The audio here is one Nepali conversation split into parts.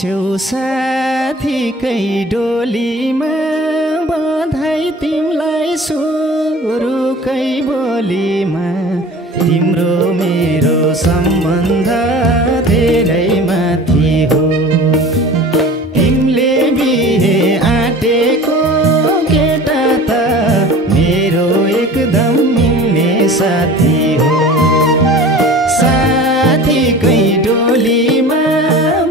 छेउ साथीकै डोलीमा बधाई तिमलाई सुरुकै बोलीमा तिम्रो मेरो सम्बन्ध धेरै माथि हो तिमीले बिहे आँटेको केटा त मेरो एकदम मिल्ने साथी हो साथीकै डोलीमा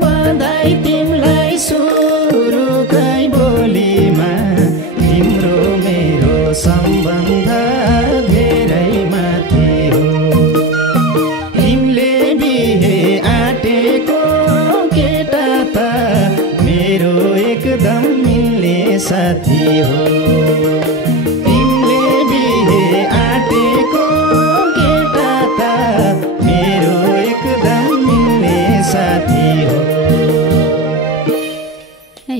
बधाई तिमीलाई सुरुकै बोलीमा तिम्रो मेरो सम्बन्ध धेरै माथि हो तिमीले बिहे आँटेको केटा त मेरो एकदम मिल्ने साथी हो तिमीले बिहे आँटेको केटा त मेरो एकदम मिल्ने साथी हो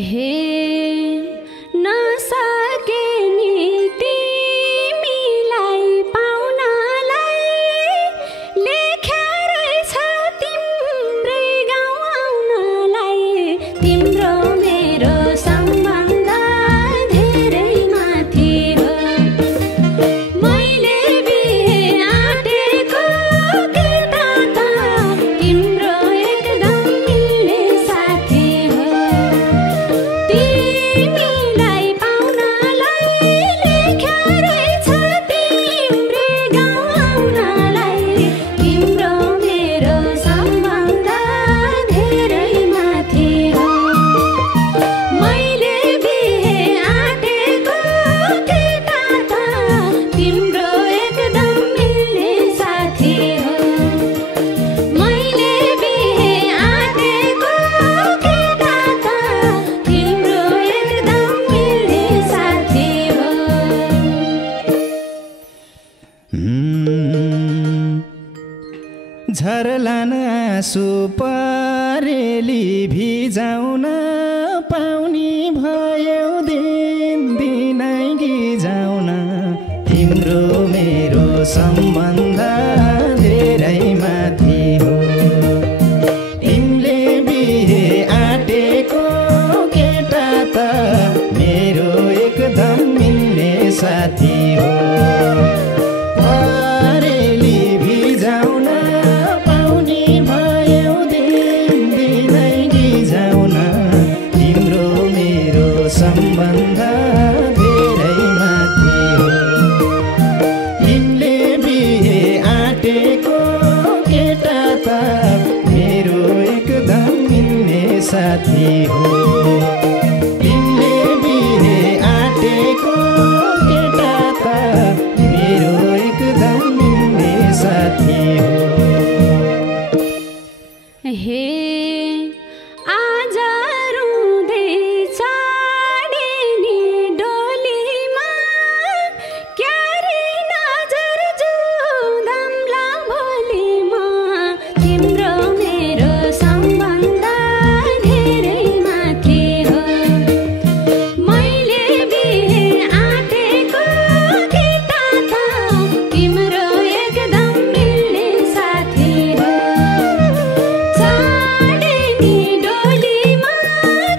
हे नसके नि तिमीलाई पाउनलाई लेखेर छ तिम्रै गाउँ आउनलाई तिम्रो मेरो सम्बन्ध धेरै माथि हो मैले बिहे आँटेको केटा त तिम्रो एकदम मिल्ने साथी हो तिमीलाई पाउनलाई लेखेर छ तिम्रै गाउँ आउनलाई तिम्रो मेरो सम्बन्ध धेरै माथि हो मैले बिहे आँटेको केटा त तिम्रो एकदम मिल्ने साथी हो मैले बिहे आँटेको केटा त तिम्रो एकदम मिल्ने साथी हो झरलान आँसु परेली भिजाउन पाउने भयो दिन दिनै गिजाउन तिम्रो मेरो सम्बन्ध धेरै माथि हो तिमीले बिहे आँटेको केटा त मेरो एकदम मिल्ने साथी हो परेली भिजाउन पाउने भयो दिन दिनै गिजाउन तिम्रो मेरो सम्बन्ध धेरै माथि हो तिमीले बिहे आँटेको केटा त मेरो एकदम मिल्ने साथी हो तिमीले बिहे आँटेको केटा त मेरो एकदम मिल्ने साथी हो हे आज रुँदैछ नि डोलीमा क्यारे नजर जुदाम्ला भोलिमा तिम्रो मेरो सम्बन्ध धेरै माथि हो मैले बिहे आँटेको केटा त तिम्रो एकदम मिल्ने साथी हो चाँडै डोलीमा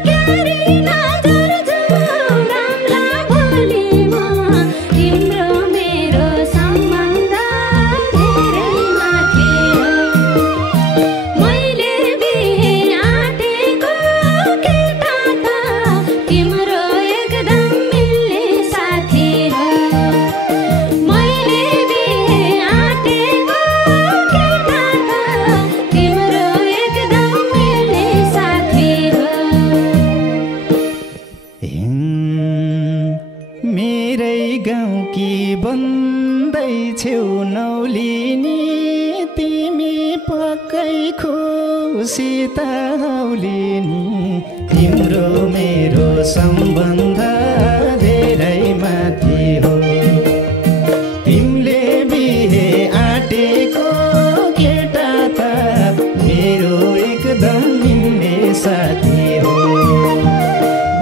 क्यारे नजर जुदाम्ला भोलिमा तिम्रो मेरो सम्बन्ध धेरै माथि हो मैले बिहे आँटेको केटा त तिम्रो एकदम मिल्ने साथी हो मैले बिहे आँटेको केटा त तिम्रो एकदम मिल्ने साथी हो मेरै गाउँकी बन्दै छेउ नौलिनी तिमी पक्कै खुसी त हौलिनी तिम्रो मेरो सम्बन्ध धेरै माथि हो तिमीले बिहे आँटेको केटा त मेरो एकदम मिल्ने साथी हो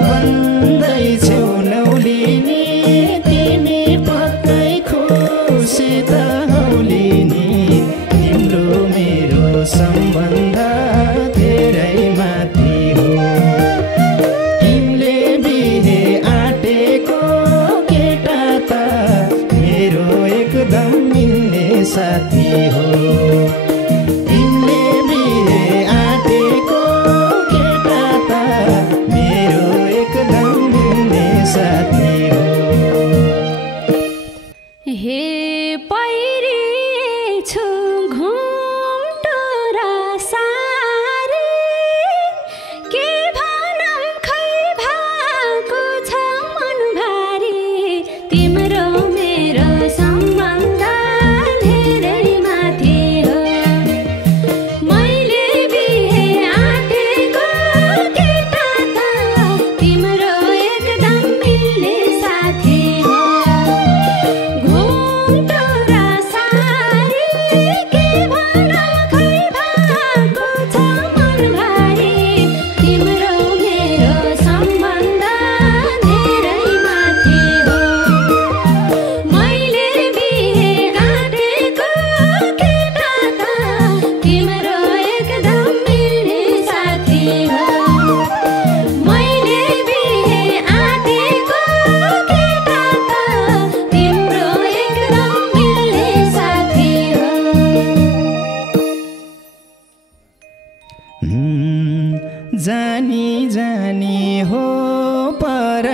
बन्दै छेउ नौलिनी तिमी पक्कै खुसी त हौलिनी तिम्रो मेरो सम्बन्ध धेरै माथि हो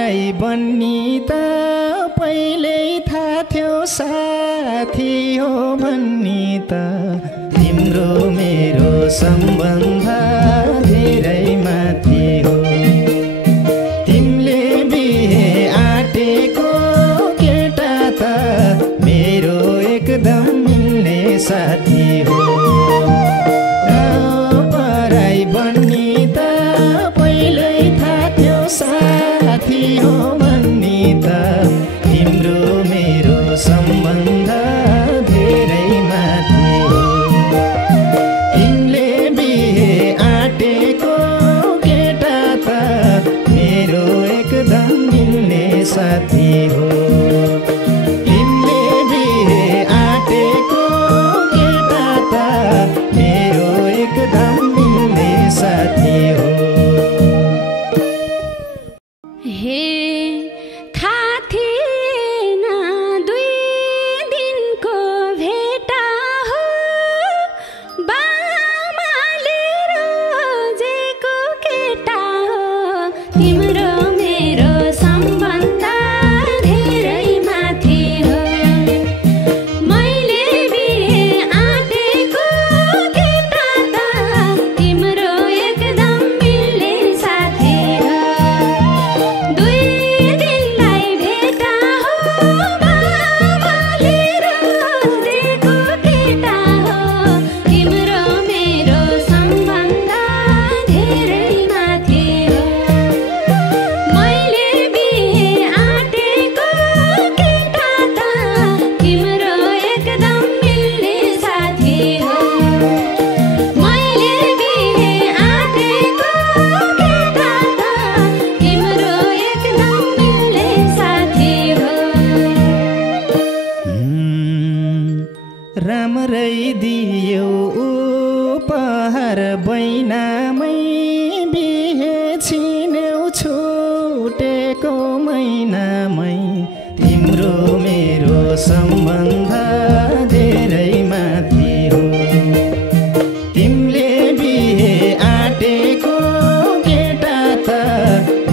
पराई बन्नी त पहिल्यै थाहा थियो साथी हो भन्ने त तिम्रो मेरो सम्बन्ध धेरै माथि हो तिमीले बिहे आँटेको केटा त मेरो एकदम मिल्ने साथी हो पराई बन्नी त पहिल्यै थाहा थियो साथी हो भन्ने त तिम्रो मेरो सम्बन्ध धेरै माथि हो तिमीले बिहे आँटेको केटा त मेरो एकदम मिल्ने साथी हो तिमीले बिहे आँटेको केटा त मेरो एकदम मिल्ने साथी हो हे थाहा थिएन 2 दिनको भेटा हो बामाले रोजेको केटा हो तिम्रो मेरो सम्बन्ध धेरै माथि हो मैले बिहे आँटेको केटा त तिम्रो एकदम मिल्ने साथी हो 2 दिनलाई भेटा हो बाबाले रोजेको केटा हो तिम्रो मेरो सम्बन्ध धेरै माथि हो मैले बिहे आँटेको केटा त तिम्रो एकदम मिल्ने साथी हो मैले बिहे आँटेको केटा त तिम्रो एकदम मिल्ने साथी हो राम्रै दियो उपहार बैनामै बिहे छिन्यौ छुटेको महिनामै तिम्रो मेरो सम्बन्ध धेरै माथि हो तिमीले बिहे आँटेको केटा त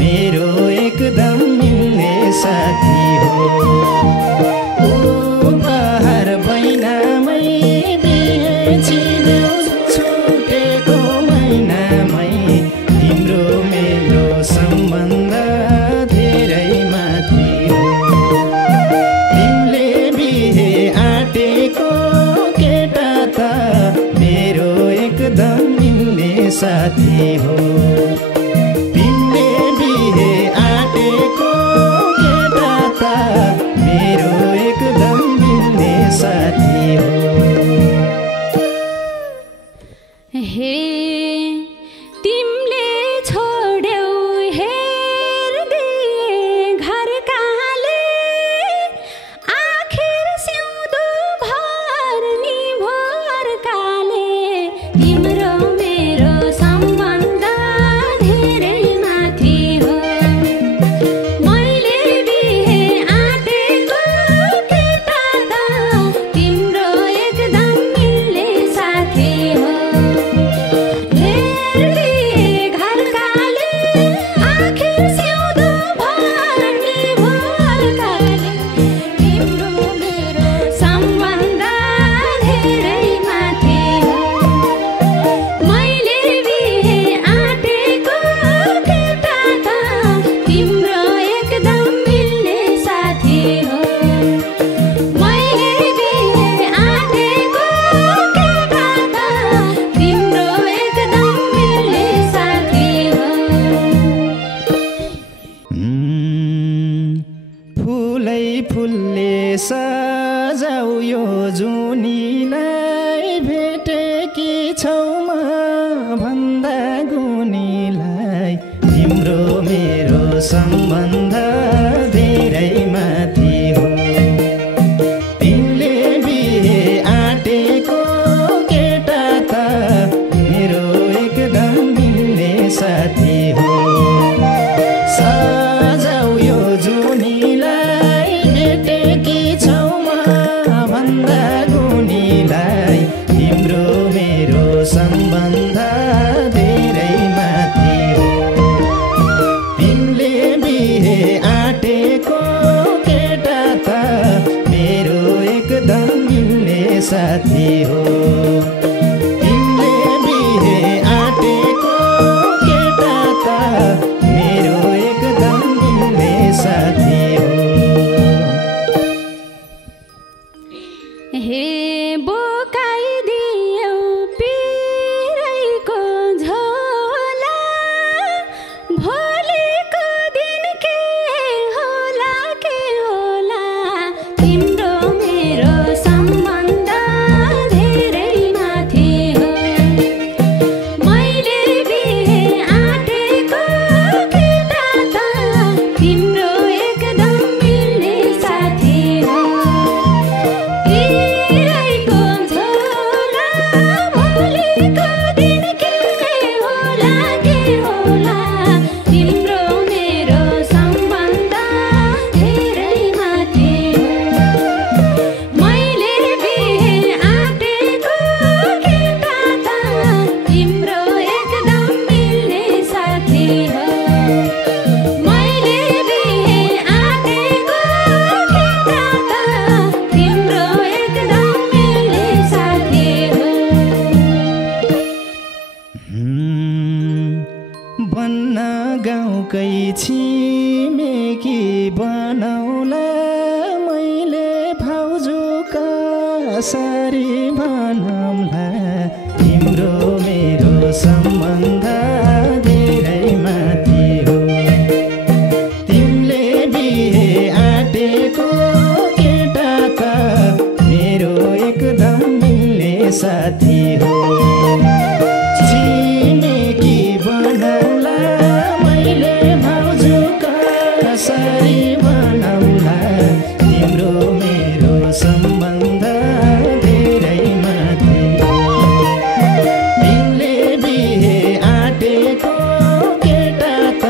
मेरो एकदम मिल्ने साथी हो उपहार बैनामै बिहे छिन्यौ छुटेको महिनामै तिम्रो मेरो सम्बन्ध धेरै माथि हो तिमीले बिहे आँटेको केटा त मेरो एकदम मिल्ने साथी हो तिमीले बिहे आँटेको केटा त मेरो एकदम मिल्ने साथी हो हे तिमीले छोड्यौ हेर्दिए घर काले आखिर सिउँदो भर्नी भोर काले तिम्रो मेरो सम्बन्ध धेरै माथि हो मैले बिहे आँटेको केटा त तिम्रो एकदम मिल्ने साथी हो हेर्दिए घर काले आखिर सिउँदो भर्नी भोर काले तिम्रो मेरो सम्बन्ध धेरै माथि हो मैले बिहे आँटेको केटा त तिम्रो एकदम मिल्ने साथी हो मैले बिहे आँटेको केटा त तिम्रो एकदम मिल्ने साथी हो फुलै फुलले सजाऊ यो जुनीलाई भेटेकी छौमा भन्दा गुनीलाई तिम्रो मेरो सम्बन्ध धेरै माथि हो तिमीले बिहे आँटेको केटा त मेरो एकदम मिल्ने साथी हो सजाऊ यो जुनीलाई भेटेकी छौमा भन्दा गुनीलाई तिम्रो मेरो सम्बन्ध धेरै माथि हो तिमीले बिहे साथी हो तिमीले बिहे आँटेको केटा त मेरो एकदम मिल्ने साथी हो हे बोकाइदियौ पिरैको झोला भोलिको दिन के होला तिम्रो मेरो सम्बन्ध धेरै माथि हो मैले बिहे आँटेको केटा त तिम्रो एकदम मिल्ने साथी हो पिरैको झोला भोलिको दिन के होला तिम्रो मेरो सम्बन्ध धेरै माथि हो मैले बिहे आँटेको केटा त तिम्रो एकदम मिल्ने साथी हो मैले बिहे आँटेको केटा त तिम्रो एकदम मिल्ने साथी हो बन्न गाउँकै छिमेकी बनाउला मैले भाउजू कसरी भनौँला तिम्रो मेरो सम्बन्ध धेरै माथि हो तिमीले बिहे आँटेको केटा त मेरो एकदम मिल्ने साथी हो छिमेकी बनाउला मैले भाउजू कसरी बनाउला तिम्रो मेरो सम्बन्ध धेरै माथि हो तिमीले बिहे आँटेको केटा त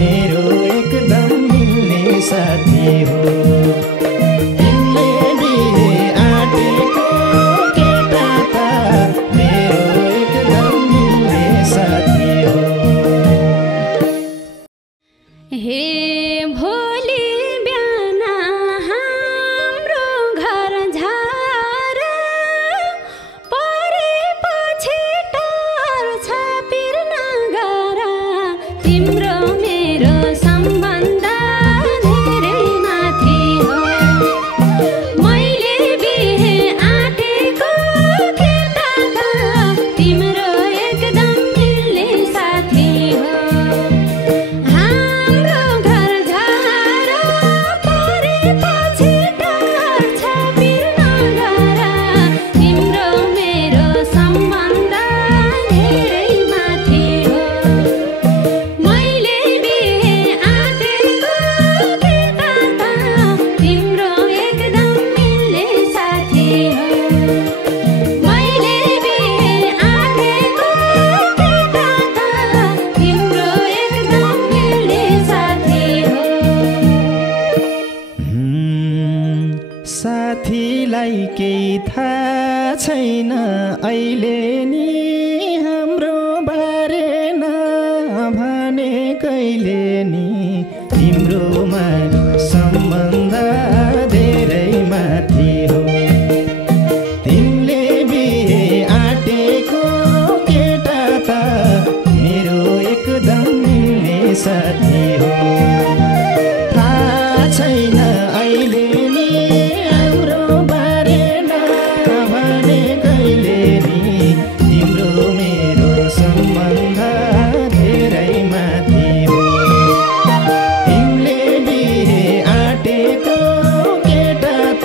मेरो एकदम मिल्ने साथी हो तिमीले बिहे आँटेको केटा त मेरो एकदम मिल्ने साथी हो हे भोलि बिहान हाम्रो घर झार परेपछि टार्छ पिर नगर तिम्रो मेरो सम्बन्ध धेरै माथि हो मैले बिहे आँटेको केटा त तिम्रो एकदम मिल्ने साथी हो हाम्रो घर झार परेपछि टार्छ पिर नगर तिम्रो मेरो सम्बन्ध धेरै माथि हो मैले बिहे आँटेको केटा त तिम्रो एकदम मिल्ने साथी हो मैले बिहे आँटेको केटा त तिम्रो एकदम मिल्ने साथी हो साथीलाई केही थाहा छैन अहिले नि हाम्रो बारे नभने कहिले नि तिम्रोमा सम्बन्ध धेरै माथि हो तिमीले बिहे आँटेको केटा त मेरो एकदम मिल्ने साथी हो थाहा छैन अहिले नि हाम्रो बारे नभने कहिले नि तिम्रो मेरो सम्बन्ध धेरै माथि हो तिमीले बिहे आँटेको केटा त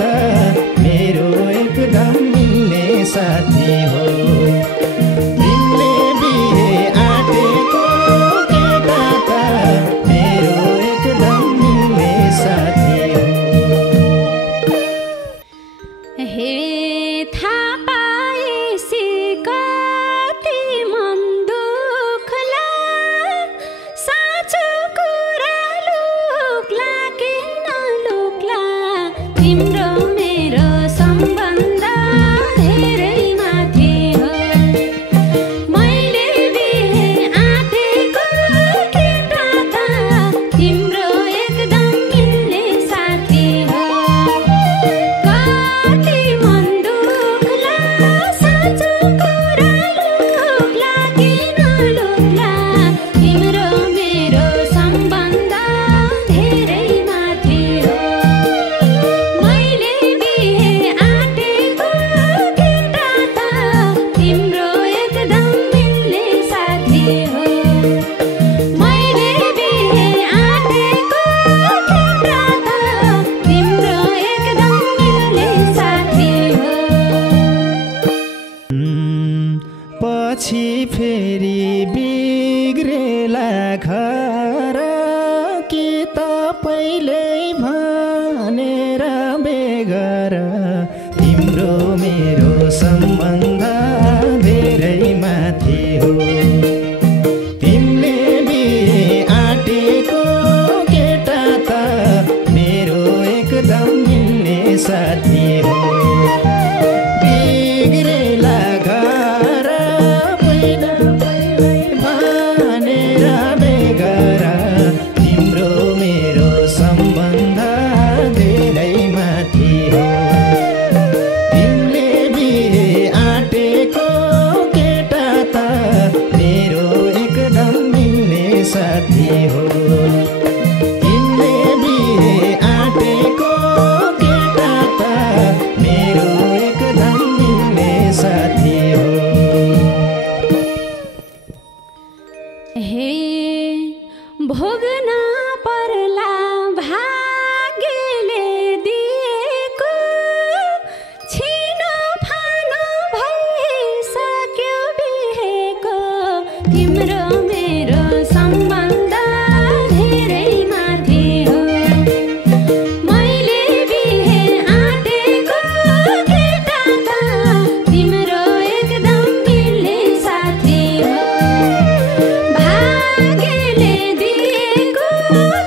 मेरो एकदम मिल्ने साथी हो तिमीले बिहे आँटेको केटा त मेरो एकदम मिल्ने साथी हो हे थाहा पाएसी कति मन दुःखला साँचो कुरा लुक्ला कि नलुक्ला तिम्रो मेरो सम्बन्ध धेरै माथि हो मैले बिहे आँटेको केटा त तिम्रो एकदम मिल्ने साथी हो कति मन दुःखला सबैले भनेर बेगर तिम्रो मेरो सम्बन्ध धेरै माथि हो। तिमीले बिहे आँटेको केटा त मेरो एकदम मिल्ने साथी हो। बिग्रेला घर पहिला भनेर बेगर तिम्रो मेरो सम्बन्ध धेरै माथि हो। तिमीले बिहे आँटेको केटा त मेरो एकदम मिल्ने साथी हो। तिमीले बिहे आँटेको केटा त मेरो एकदम मिल्ने साथी हो। हे भोग्न पर्ला भाग्यले दिएको छिनो फानो भइसक्यो बिहेको तिम्रो मेरो सम्बन्ध धेरै माथि हो। मैले बिहे आँटेको केटा त तिम्रो एकदम मिल्ने साथी हो। भाग्यले दिएको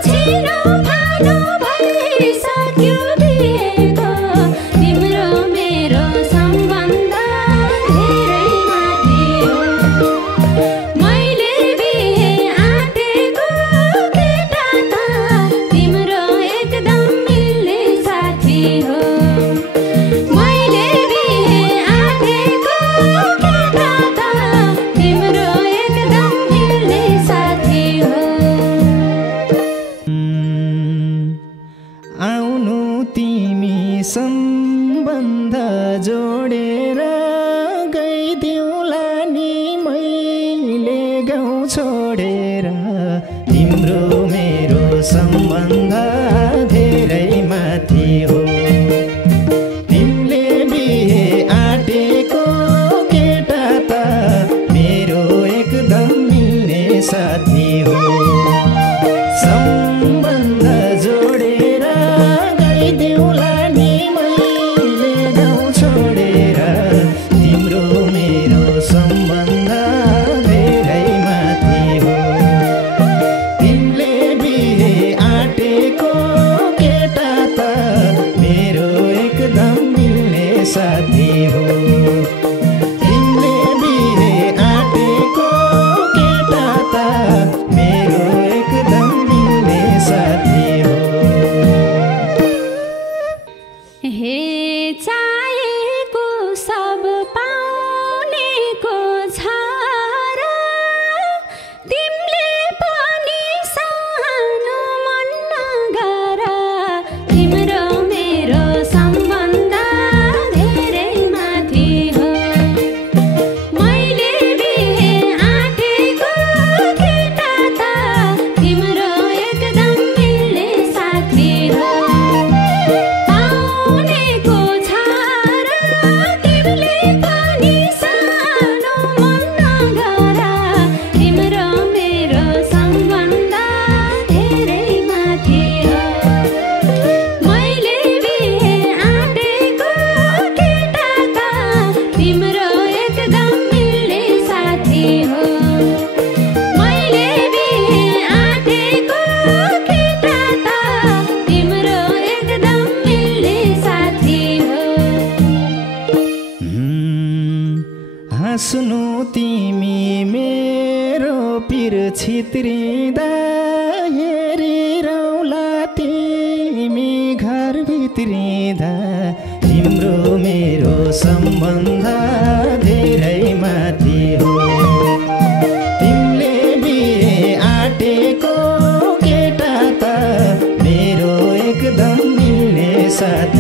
छिनो फानो भइसक्यो बिहेको तिम्रो मेरो सम्बन्ध धेरै माथि हो। मैले बिहे आँटेको केटा त तिम्रो एकदम मिल्ने साथी हो। मैले बिहे आँटेको केटा त तिम्रो एकदम मिल्ने साथी हो। आउनु तिमी सम्बन्ध जोडेर गइदिउँला नि मैले गाउँ छोडेर तिम्रो मेरो सम्बन्ध धेरै माथि हो। तिमीले बिहे आँटेको केटा त मेरो एकदम मिल्ने साथी हो। सम्बन्ध जोडेर गइदिउँला नि मैले गाउँ छोडेर तिम्रो मेरो सम्बन्ध धेरै माथि हो। तिमीले बिहे आँटेको केटा त मेरो एकदम मिल्ने साथी हो। तिमीले बिहे आँटेको केटा त मेरो एकदम मिल्ने साथी हो। हे चाहेको सब पाउनेको छ र तिमीले पनि सानो मन नगर तिम्रो मेरो सम्बन्ध धेरै माथि हो। मैले बिहे आँटेको केटा त तिम्रो एकदम मिल्ने साथी हो। पाउनेको छ र तिमीले पनि सानो मन नगर तिम्रो मेरो सम्बन्ध धेरै माथि हो। मैले बिहे आँटेको केटा त तिम्रो एकदम मिल्ने साथी हो। मैले बिहे आँटेको केटा त तिम्रो एकदम मिल्ने साथी हो। हाँस्नु तिमी मेरो पिर छित्रिँदा हेरिरौला तिमी घर भित्रिँदा तिम्रो मेरो सम्बन्ध धेरै माथि हो। तिमीले बिहे आँटेको केटा त मेरो एकदम मिल्ने साथी